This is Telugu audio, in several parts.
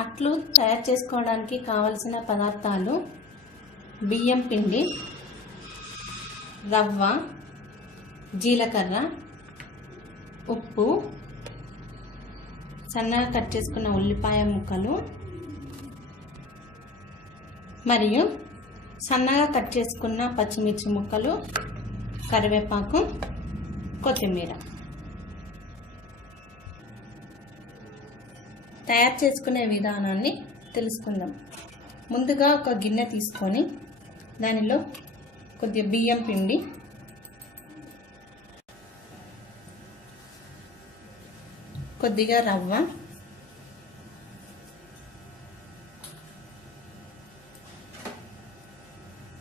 అట్లు తయారు చేసుకోవడానికి కావలసిన పదార్థాలు: బియ్యం పిండి, రవ్వ, జీలకర్ర, ఉప్పు, సన్నగా కట్ చేసుకున్న ఉల్లిపాయ ముక్కలు మరియు సన్నగా కట్ చేసుకున్న పచ్చిమిర్చి ముక్కలు, కరివేపాకు, కొత్తిమీర. తయారు చేసుకునే విధానాన్ని తెలుసుకుందాం. ముందుగా ఒక గిన్నె తీసుకొని దానిలో కొద్దిగా బియ్యం పిండి, కొద్దిగా రవ్వ,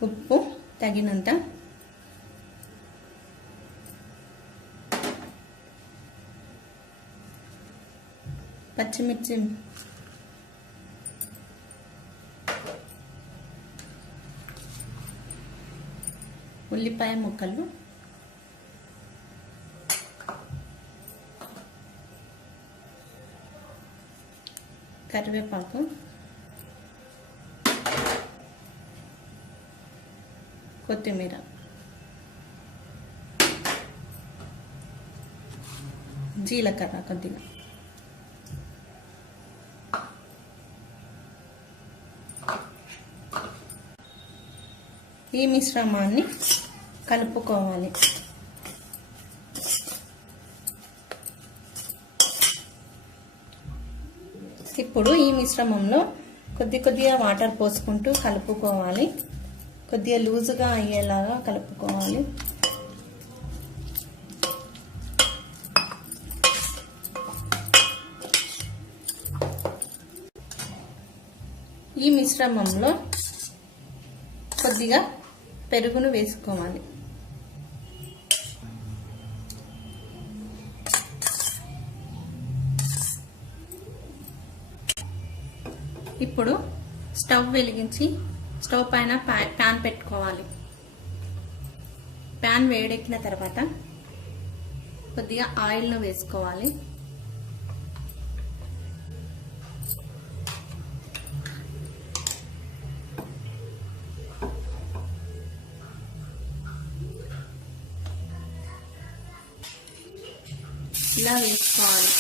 ఉప్పు తగినంత, పచ్చిమిర్చి, ఉల్లిపాయ ముక్కలు, కరివేపాకు, కొత్తిమీర. జీలకర్ర కొద్దిగా. ఈ మిశ్రమాన్ని కలుపుకోవాలి. ఇప్పుడు ఈ మిశ్రమంలో కొద్దిగా వాటర్ పోసుకుంటూ కలుపుకోవాలి. కొద్దిగా లూజుగా అయ్యేలాగా కలుపుకోవాలి. ఈ మిశ్రమంలో కొద్దిగా పెరుగును వేసుకోవాలి. ఇప్పుడు స్టవ్ వెలిగించి స్టవ్ పైన ప్యాన్ పెట్టుకోవాలి. ప్యాన్ వేడెక్కిన తర్వాత కొద్దిగా ఆయిల్ను వేసుకోవాలి. ఇలా వేసుకోవాలి.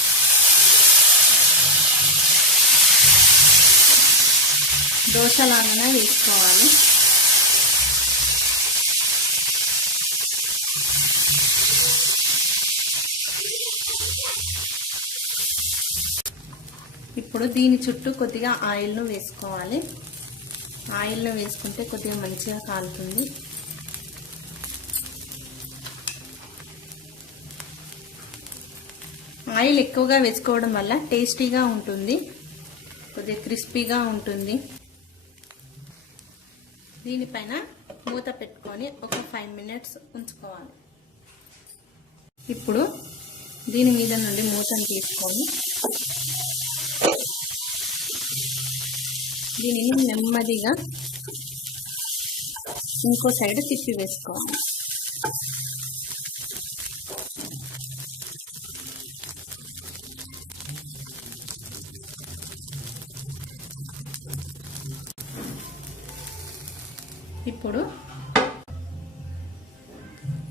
దోశలాగానే వేసుకోవాలి. ఇప్పుడు దీని చుట్టూ కొద్దిగా ఆయిల్ను వేసుకోవాలి. ఆయిల్ను వేసుకుంటే కొద్దిగా మంచిగా కాలుతుంది. ఆయిల్ ఎక్కువగా వేసుకోవడం వల్ల టేస్టీగా ఉంటుంది, కొద్దిగా క్రిస్పీగా ఉంటుంది. దీనిపైన మూత పెట్టుకొని ఒక 5 మినిట్స్ ఉంచుకోవాలి. ఇప్పుడు దీని మీద నుండి మూతను తీసుకొని దీనిని నెమ్మదిగా ఇంకో సైడ్ తిప్పి వేసుకోవాలి.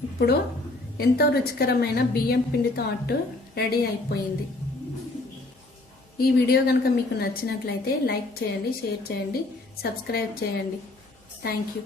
ఇప్పుడు ఎంతో రుచికరమైన బియ్యం పిండితో అట్టు రెడీ అయిపోయింది. ఈ వీడియో కనుక మీకు నచ్చినట్లయితే లైక్ చేయండి, షేర్ చేయండి, సబ్స్క్రైబ్ చేయండి. Thank you.